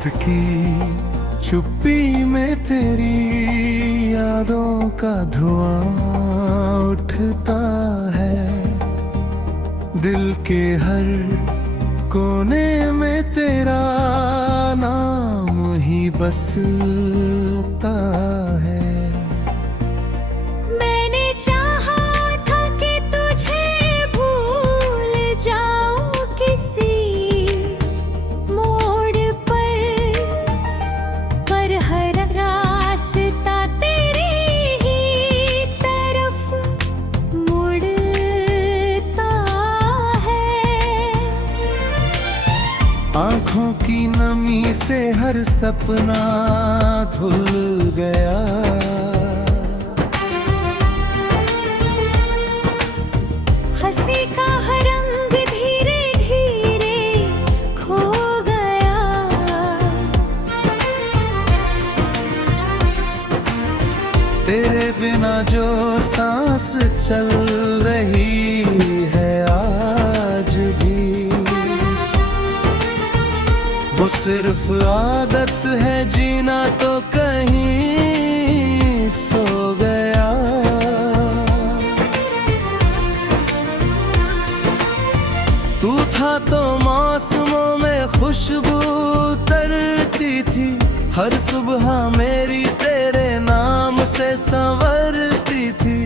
रात की चुप्पी में तेरी यादों का धुआं उठता है। दिल के हर कोने में तेरा नाम ही बसता है। आँखों की नमी से हर सपना धुल गया। हंसी का हर रंग धीरे धीरे खो गया। तेरे बिना जो सांस चल रही है आज भी, वो सिर्फ आदत है, जीना तो कहीं सो गया। तू था तो मौसमों में खुशबू उतरती थी, हर सुबह मेरी तेरे नाम से संवरती थी।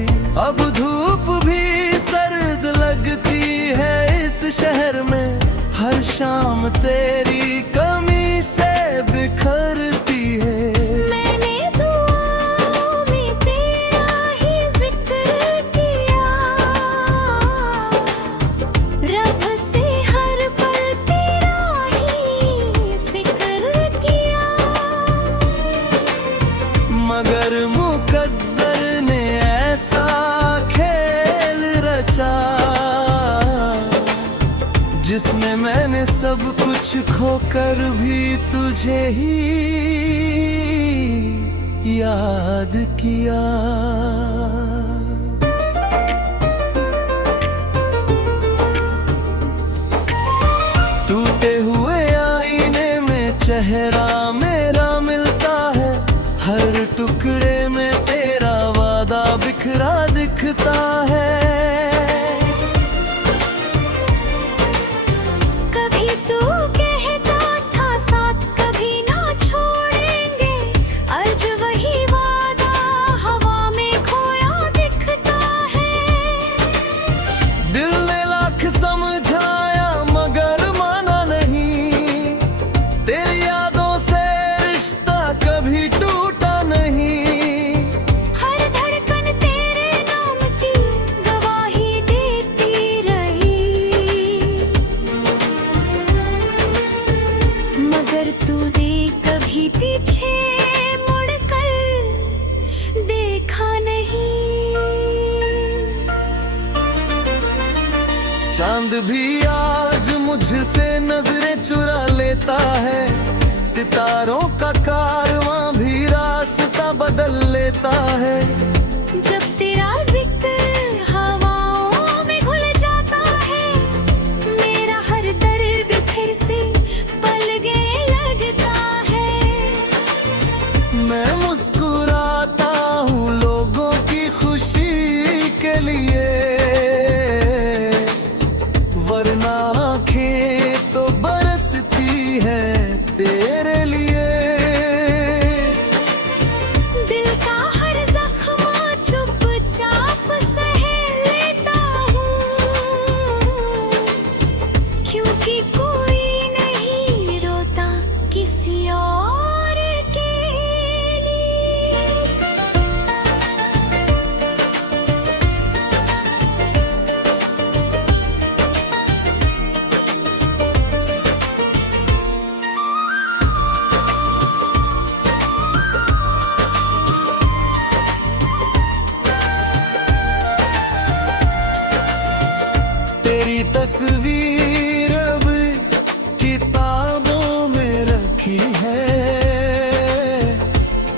अब धूप भी सर्द लगती है इस शहर में, हर शाम तेरी कमी से बिखरती है। मैंने दुआओं में तेरा ही जिक्र किया, रब से हर पल तेरा ही फिक्र किया। मगर मुकद्दर ने ऐसा खेल रचा, जिसमें मैंने सब कुछ खोकर भी तुझे ही याद किया। टूटे हुए आईने में चेहरा मेरा मिलता है, हर टुकड़े में तेरा वादा बिखरा दिखता है। समझाया मगर माना नहीं, तेरी यादों से रिश्ता कभी टूटा नहीं। हर धड़कन तेरे नाम की गवाही देती रही, मगर तूने कभी पीछे मुड़कर देखा नहीं। चांद भी आज मुझसे नजरें चुरा लेता है, सितारों का कारवां भी रास्ता बदल लेता है। जब तेरा जिक्र हवाओं में घुल जाता है, मेरा हर दर्द फिर से पलके लगता है। मैं मुस्कुराता हूँ लोगों की खुशी के लिए, वरना आँखें तो बरसती है तेरे लिए। दिल का हर जख्म चुपचाप सह लेता हूँ, क्योंकि कोई नहीं रोता किसी और के लिए। तेरी तस्वीर अब किताबों में रखी है,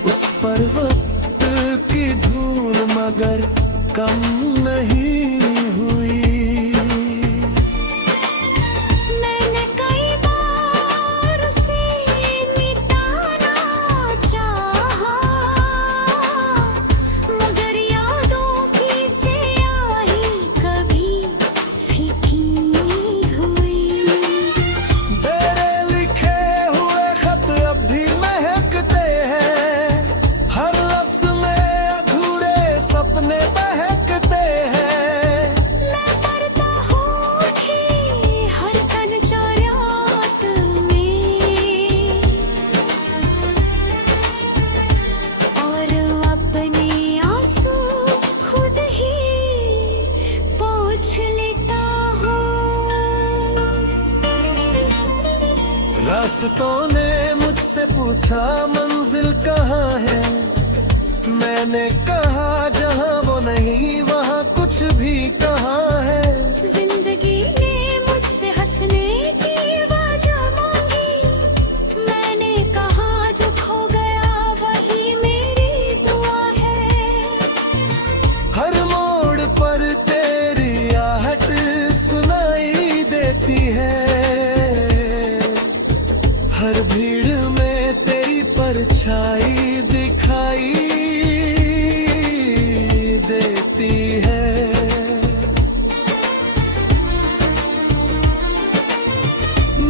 उस पर वक्त की धूल मगर कम नहीं हुई। मैंने कई बार उसे रास्तों ने मुझसे पूछा मंजिल कहाँ है, मैंने कहा जहाँ वो नहीं वहाँ कुछ भी कहाँ है। जिंदगी ने मुझसे हंसने की वजह मांगी, मैंने कहा जो खो गया वही मेरी दुआ है। हर मोड़ पर तेरी आहट सुनाई देती है, हर भीड़ में तेरी परछाई दिखाई देती है।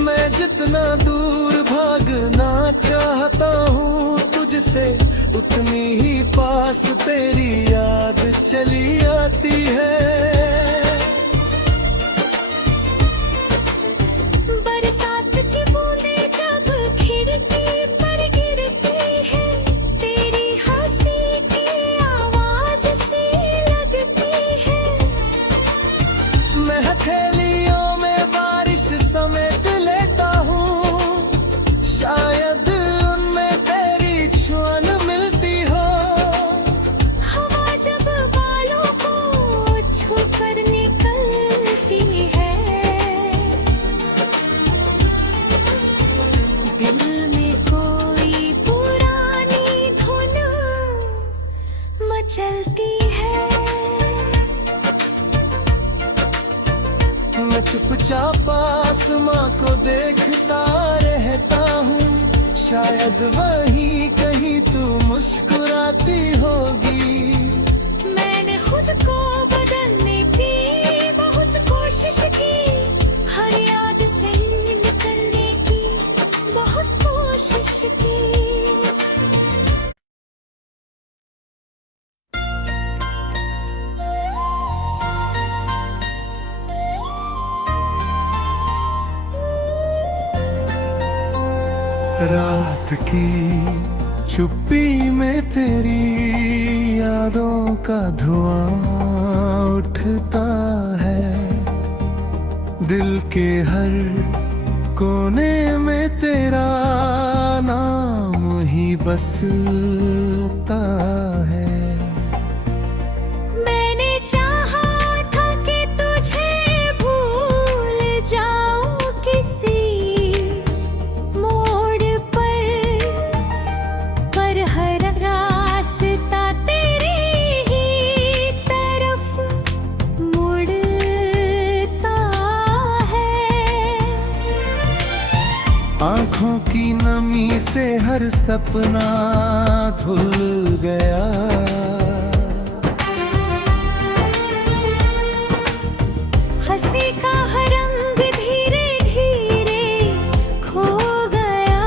मैं जितना दूर भागना चाहता हूँ तुझसे, उतनी ही पास तेरी याद चली आती है। बरसात की बूंदें जब खिड़की पर गिरती है, तेरी हंसी की आवाज सी लगती है। मैं हथेलियों में बारिश समेट लेता हूँ, शायद उनमें तेरी छुअन मिलती हो। हवा जब बालों को छूकर निकलती है, दिल में कोई पुरानी धुन मचलती है। मैं चुपचाप आसमां को देखता रहता हूँ, शायद वहीं कहीं तू मुस्कुराती होगी। मैंने खुद को बदलने की बहुत कोशिश की, हर याद से निकलने की बहुत कोशिश की। रात की चुप्पी में तेरी यादों का धुआं उठता है, दिल के हर कोने में तेरा नाम ही बसता है। मैंने चाहा था कि तुझे भूल जाऊं किसी मोड़ पर हर रास्ता तेरी ही तरफ मुड़ता है। आँखों की नमी से हर सपना धुल गया, हंसी का हर रंग धीरे धीरे खो गया।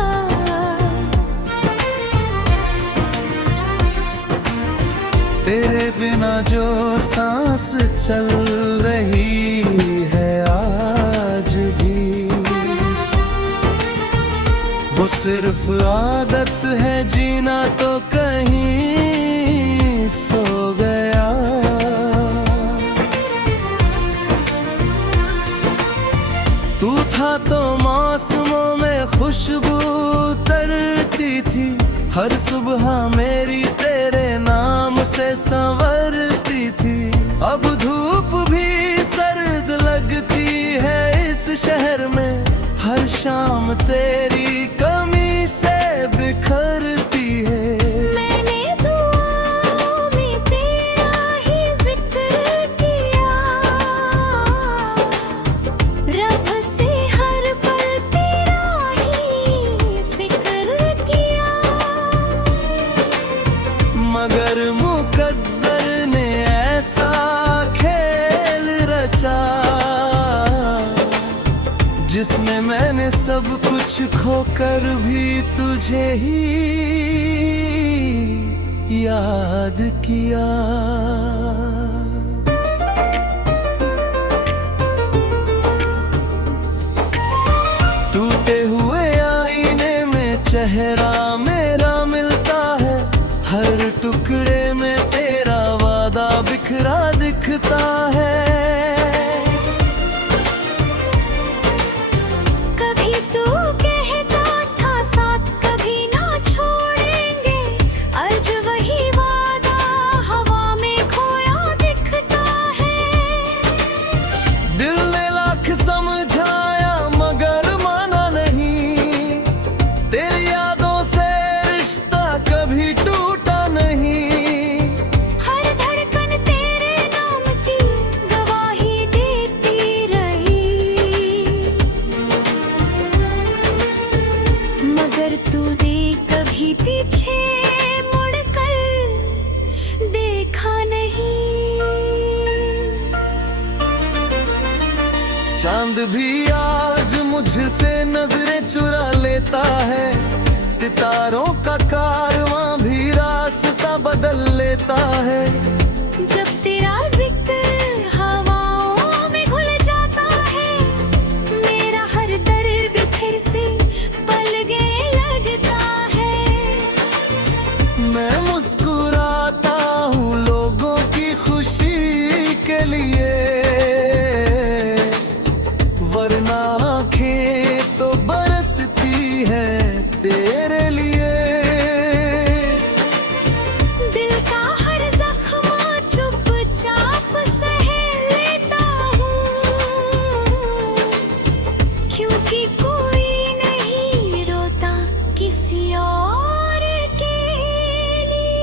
तेरे बिना जो सांस चल रही है आज भी, वो सिर्फ आदत है, जीना तो कहीं सो गया। तू था तो मौसमों में खुशबू उतरती थी, हर सुबह मेरी तेरे नाम से संवरती थी। अब धूप भी सर्द लगती है इस शहर में, हर शाम तेरी कमी से बिखरती है। मैंने दुआओं में तेरा ही जिक्र किया, रब से हर पल तेरा ही फिक्र किया। मगर मुकद्दर ने ऐसा खेल रचा, जिसमें मैंने सब कुछ खोकर भी तुझे ही याद किया। टूटे हुए आईने में चेहरा मेरा मिलता है, हर टुकड़े में तेरा वादा बिखरा दिखता है। कभी तू कहता चांद भी आज मुझसे नजरें चुरा लेता है, सितारों का कारवां भी रास्ता बदल लेता है। जब तेरा जिक्र हवाओं में घुल जाता है, मेरा हर दर्द फिर से पलके लगता है। मैं मुस्कुराता हूँ लोगों की खुशी के लिए, वरना आँखें तो बरसती है तेरे लिए। दिल का हर जख्म चुपचाप सह लेता हूँ, क्योंकि कोई नहीं रोता किसी और के लिए।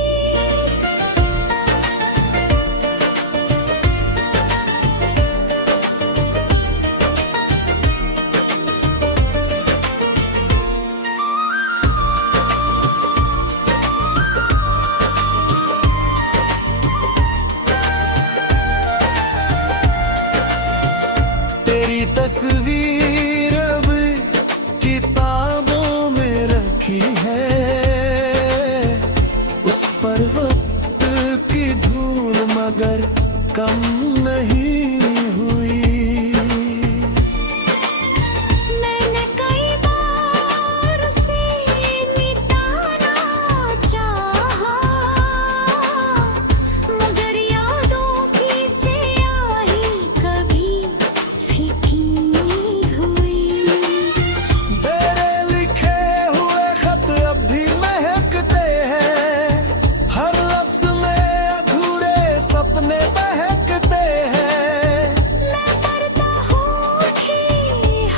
तेरी तस्वीर अब किताबों में रखी है, उस पर वक्त की धूल मगर कम नहीं हुई। मैंने कई बार उसे मिटाना चाहा, मगर यादों की स्याही कभी फीकी हुई। मेरे लिखे हुए खत अब भी महकते हैं, हर लफ्ज में अधूरे सपने बहकते हैं। मैं पढ़ता हूँ कि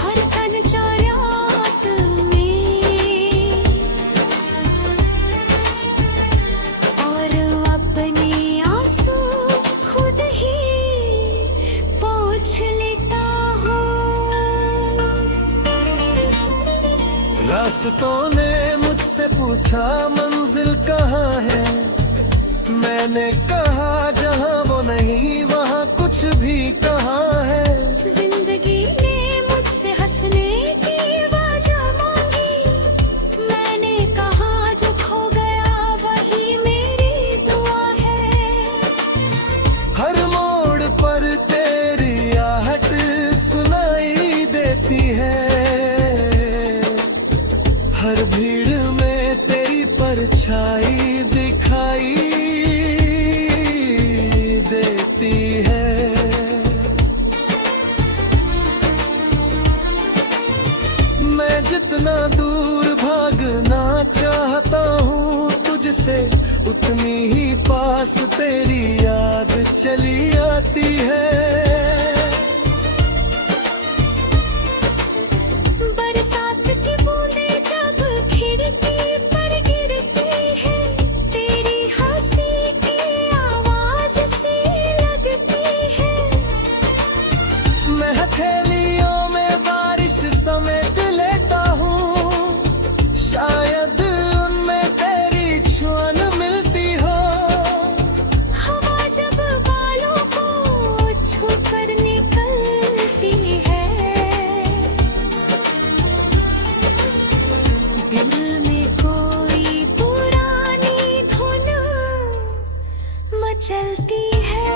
हर तन रात में, और अपने आंसू खुद ही पोंछ लेता हूँ। रास्तों ने मुझसे पूछा मंजिल कहाँ है, मैंने कहा जहाँ वो नहीं वहाँ कुछ भी कहाँ है। जिंदगी ने मुझसे हंसने की वजह मांगी, मैंने कहा जो खो गया वही मेरी दुआ है। हर मोड़ पर तेरी आहट सुनाई देती है, हर भीड़ में तेरी परछाई दिखाई देती है। मैं जितना दूर भागना चाहता हूँ तुझसे, उतनी ही पास तेरी याद चली आती है। बरसात की बूंदें जब खिड़की पर गिरती है, तेरी हंसी की आवाज सी लगती है। मैं हथेलियों में बारिश समेट लेता हूँ, शायद उनमें तेरी छुअन मिलती हो। हवा जब बालों को छूकर निकलती है, दिल में कोई पुरानी धुन मचलती है।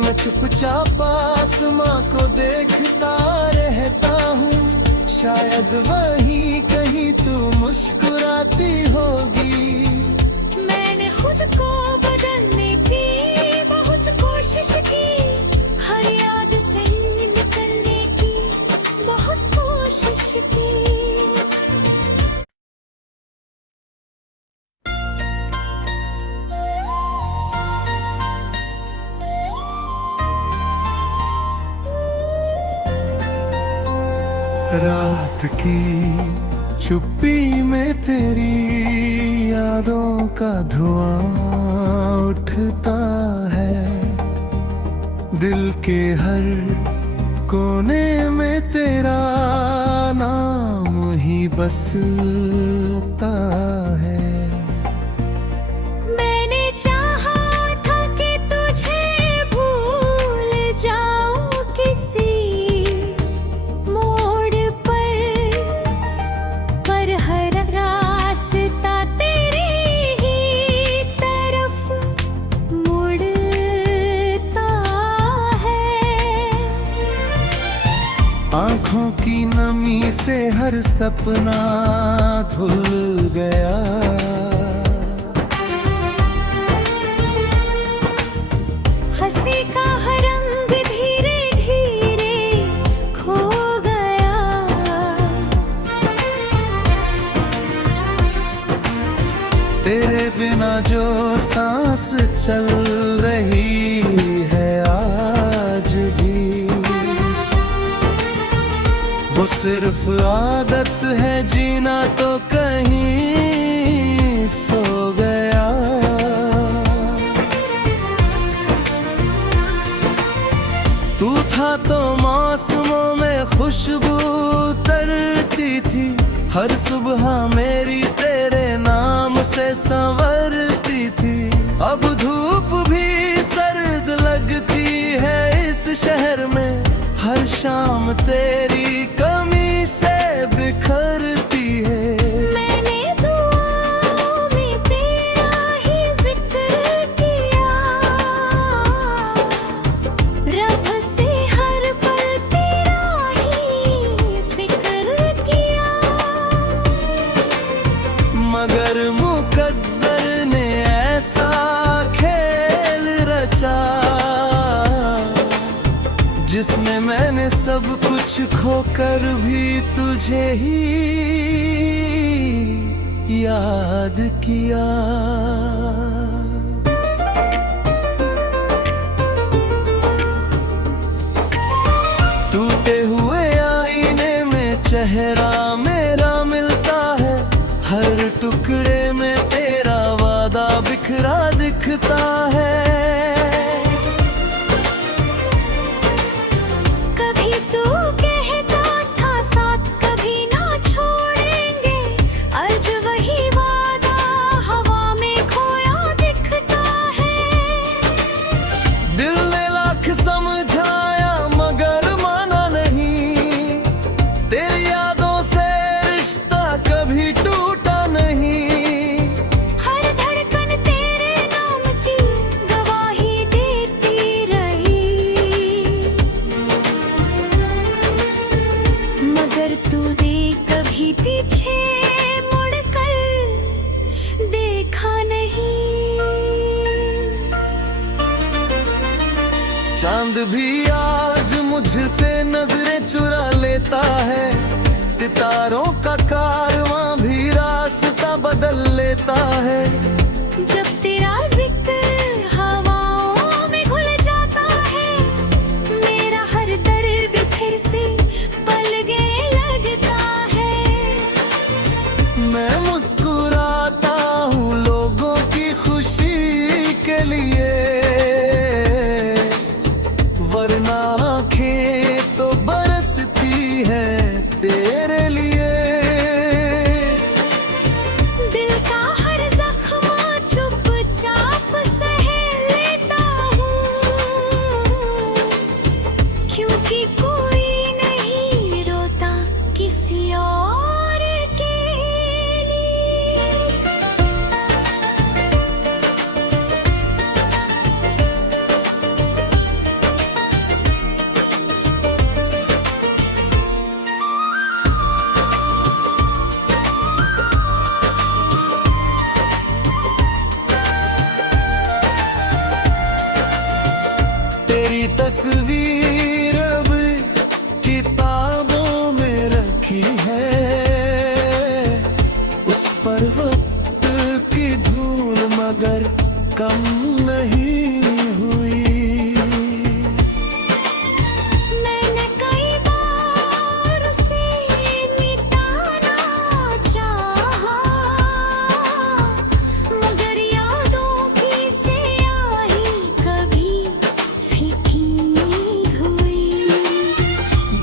मैं चुपचाप आसमां को देखता रहता हूँ, शायद वहीं कहीं तू मुस्कुराती होगी। मैंने खुद को बदलने की बहुत कोशिश की, हर याद से निकलने की बहुत कोशिश की। रात की चुप्पी में तेरी यादों का धुआं उठता है, दिल के हर कोने में तेरा नाम ही बसता है। मैंने चाहा था कि तुझे भूल हर सपना धुल गया। हंसी का हर रंग धीरे धीरे खो गया। तेरे बिना जो सांस चल रही है आज भी, वो सिर्फ आदत है, जीना तो कहीं सो गया। तू था तो मौसमों में खुशबू उतरती थी, हर सुबह मेरी तेरे नाम से संवरती थी। अब धूप भी सर्द लगती है इस शहर में, हर शाम तेरी कमी से बिखरती है। मैंने दुआओं में तेरा ही जिक्र किया, रब से हर पल तेरा ही फिक्र किया। मगर मुकद्दर ने ऐसा खेल रचा, जिसमें मैंने सब कुछ खोकर भी तुझे ही याद किया। टूटे हुए आईने में चेहरा मेरा मिलता है, हर टुकड़े में तेरा वादा बिखरा दिखता है। समझाया मगर माना नहीं, तेरी यादों से रिश्ता कभी टूटा नहीं। हर धड़कन तेरे नाम की गवाही देती रही, मगर तूने कभी पीछे मुड़कर देखा नहीं। चांद भी आज मुझसे नजरें चुरा लेता है, सितारों का कारवां भी रास्ता बदल लेता है। जब तेरा जिक्र हवाओं में घुल जाता है, मेरा हर दर्द फिर से पलके लगता है। मैं मुस्कुराता हूँ लोगों की खुशी के लिए, वरना आँखें तो बरसती है तेरे लिए। दिल का हर जख्म चुपचाप सह लेता हूँ, क्योंकि कोई नहीं रोता किसी और के लिए। तेरी तस्वीर अब किताबों में रखी है, उस पर वक्त की धूल मगर कम नहीं हुई। मैंने कई बार उसे मिटाना चाहा, मगर यादों की स्याही कभी फीकी हुई।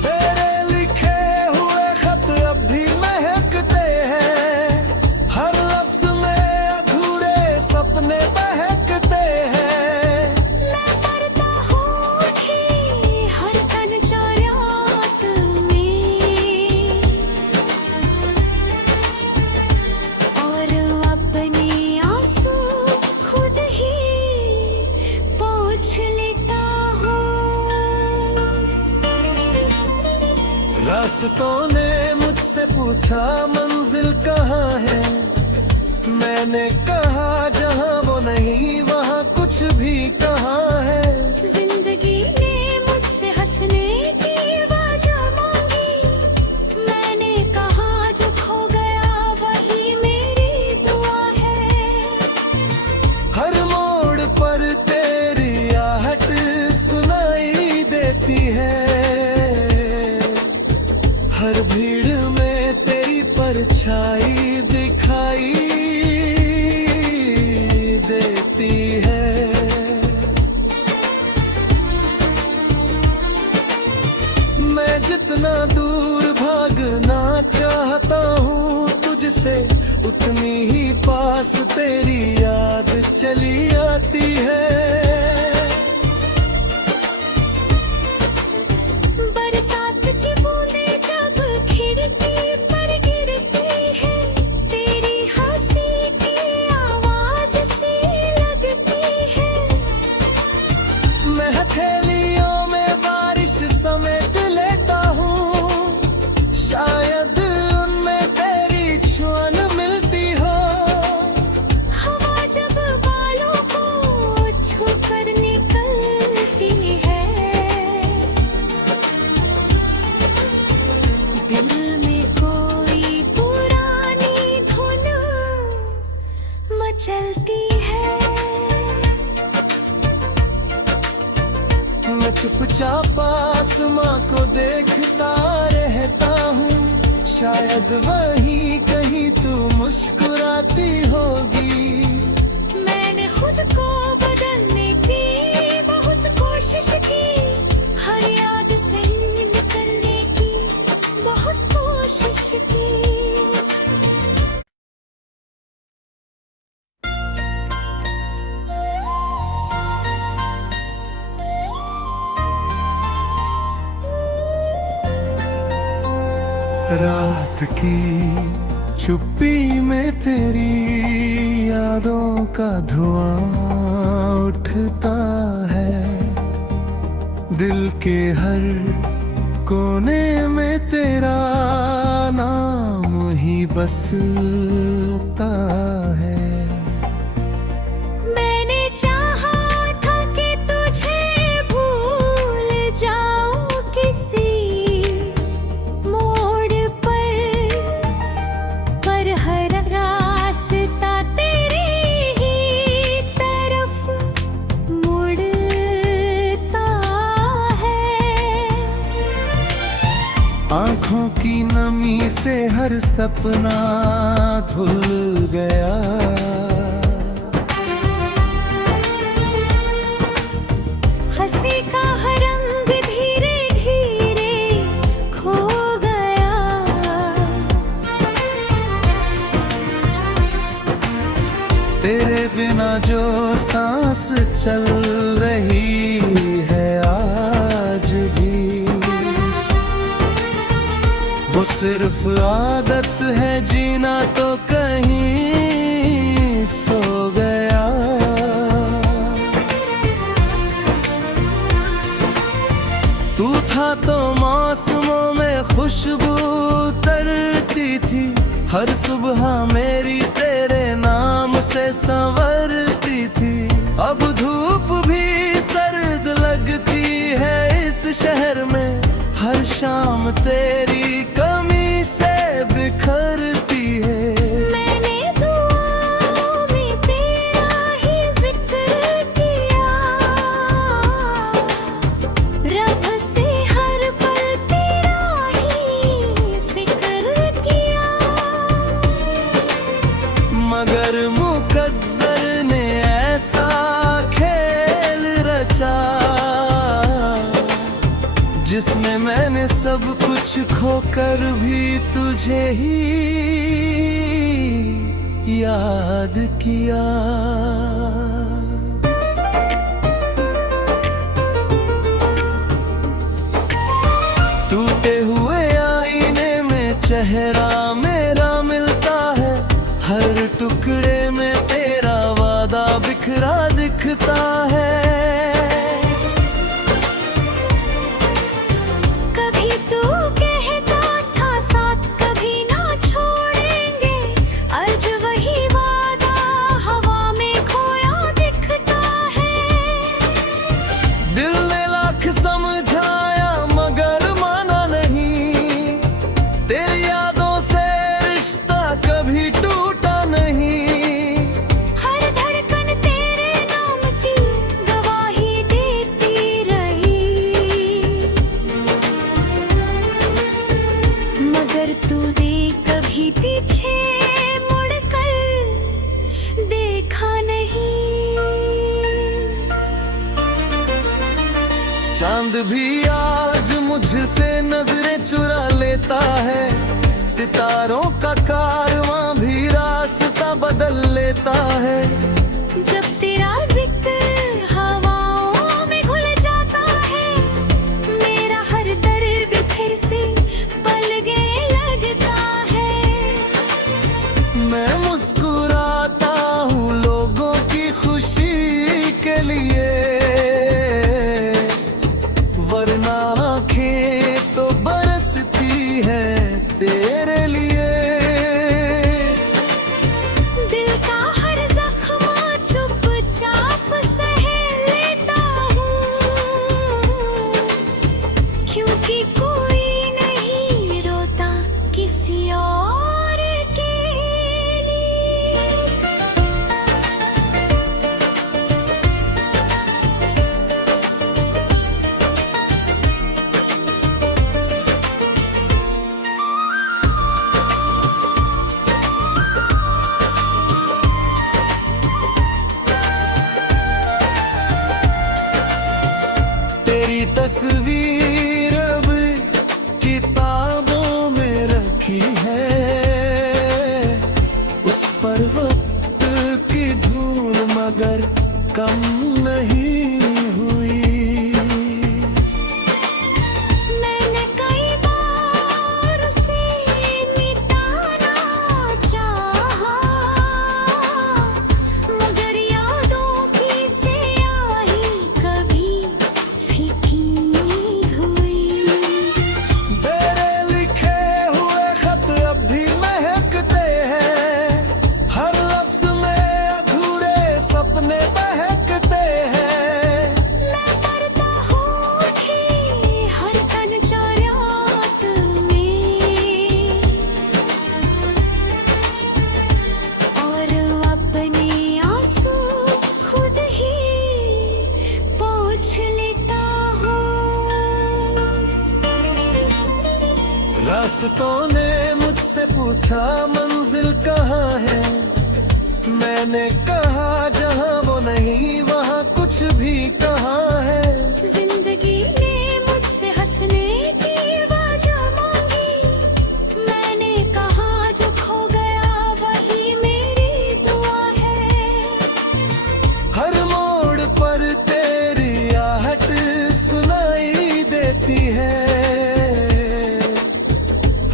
तेरे लिखे हुए खत अब भी महकते हैं, हर लफ्ज में अधूरे सपने बहकते हैं। मैं मरता हूँ कि हर तन चारात में, और अपने आंसू खुद ही पोंछ लेता हूँ। रास्तों ने मुझसे पूछा मंजिल कहाँ है, मैंने कहा जहाँ वो नहीं वहाँ कुछ भी कहाँ है। जिंदगी ने मुझसे हंसने की वजह मांगी, मैंने कहा जो खो गया वही मेरी दुआ है। हर मोड़ पर तेरी आहट सुनाई देती है, हर भीड़ में तेरी परछाई दिखाई देती है। मैं जितना दूर भागना चाहता हूँ तुझसे, उतनी ही पास तेरी याद चली आती है। बरसात की बूंदें जब खिड़की पर गिरती है, तेरी हंसी की आवाज सी लगती है। मैं हथेलियों में बारिश समेट लेता हूँ, शायद उनमें तेरी छुअन मिलती हो। हवा जब बालों को छूकर निकलती है, दिल में कोई पुरानी धुन मचलती है। मैं चुपचाप आसमां को देखता रहता हूँ, शायद वहीं कहीं तू मुस्कुराती होगी। मैंने खुद को बदलने की बहुत कोशिश की, हर याद से निकलने की बहुत कोशिश की। रात की चुप्पी में तेरी यादों का धुआं उठता है, दिल के हर कोने में तेरा नाम ही बसता है। मैंने चाहा था कि तुझे भूल जाऊं किसी मोड़ पर हर रास्ता तेरी ही तरफ मुड़ता है। आँखों की नमी से हर सपना धुल गया, हंसी का हर रंग धीरे धीरे खो गया। तेरे बिना जो सांस चल रही है आज भी, वो सिर्फ आदत है, जीना तो कहीं सो गया। तू था तो मौसमों में खुशबू उतरती थी, हर सुबह मेरी तेरे नाम से संवरती थी। अब धूप भी सर्द लगती है इस शहर में, हर शाम तेरी कमी से बिखरती है। मैंने दुआओं में तेरा ही जिक्र किया, रब से हर पल तेरा ही फिक्र किया। मगर मुकद्दर ने ऐसा खेल रचा, जिसमें मैंने सब कुछ खोकर भी तुझे ही याद किया। टूटे हुए आईने में चेहरा मेरा मिलता है, हर टुकड़े में तेरा वादा बिखरा दिखता है। कभी तू कहता था साथ कभी ना चांद भी आज मुझसे नजरें चुरा लेता है, सितारों का कारवां भी रास्ता बदल लेता है। जब तेरा जिक्र हवाओं में घुल जाता है, मेरा हर दर्द फिर से पलके लगता है। मैं मुस्कुराता हूँ लोगों की खुशी के लिए, वरना आँखें तो बरसती है तेरे लिए। दिल का हर जख्म चुपचाप सह लेता हूँ, क्योंकि कोई नहीं रोता किसी और के लिए। तेरी तस्वीर अब किताबों में रखी है, उस पर वक्त की धूल मगर कम नहीं हुई। मैंने कई बार उसे मिटाना चाहा, मगर यादों की स्याही कभी फीकी हुई। तेरे लिखे हुए खत अब भी महकते हैं, हर लफ्ज में अधूरे सपने बहकते हैं। मैं मरता हूँ कि हर तन चारात में, और अपने आंसू खुद ही पोंछ लेता हूँ। रास्तों ने मुझसे पूछा मंजिल कहाँ है, मैंने कहा जहाँ वो नहीं वहाँ कुछ भी कहाँ है। जिंदगी ने मुझसे हंसने की वजह मांगी, मैंने कहा जो खो गया वही मेरी दुआ है। हर मोड़ पर तेरी आहट सुनाई देती है,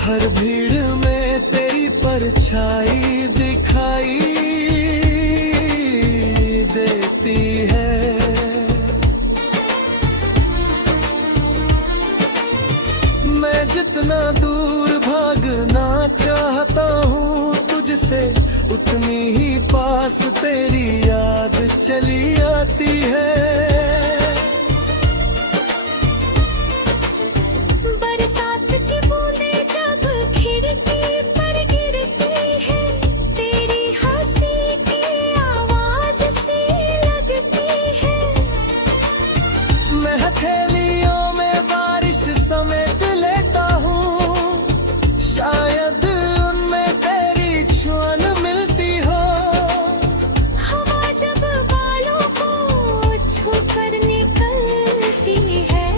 हर भीड़ में तेरी परछाई दिखाई देती है। मैं जितना दूर भागना चाहता हूँ तुझसे, उतनी ही पास तेरी याद चली आती है। बरसात की बूंदें जब खिड़की पर गिरती है, तेरी हंसी की आवाज सी लगती है। मैं हथेलियों में बारिश समेट लेता हूँ, शायद उनमें तेरी छुअन मिलती हो। हवा जब बालों को छूकर निकलती है,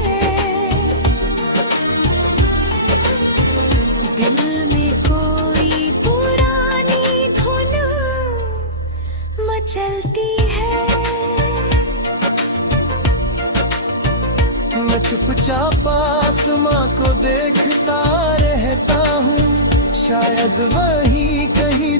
दिल में कोई पुरानी धुन मचलती है। मैं चुपचाप आसमां को देखता रहता हूँ, शायद वही कहीं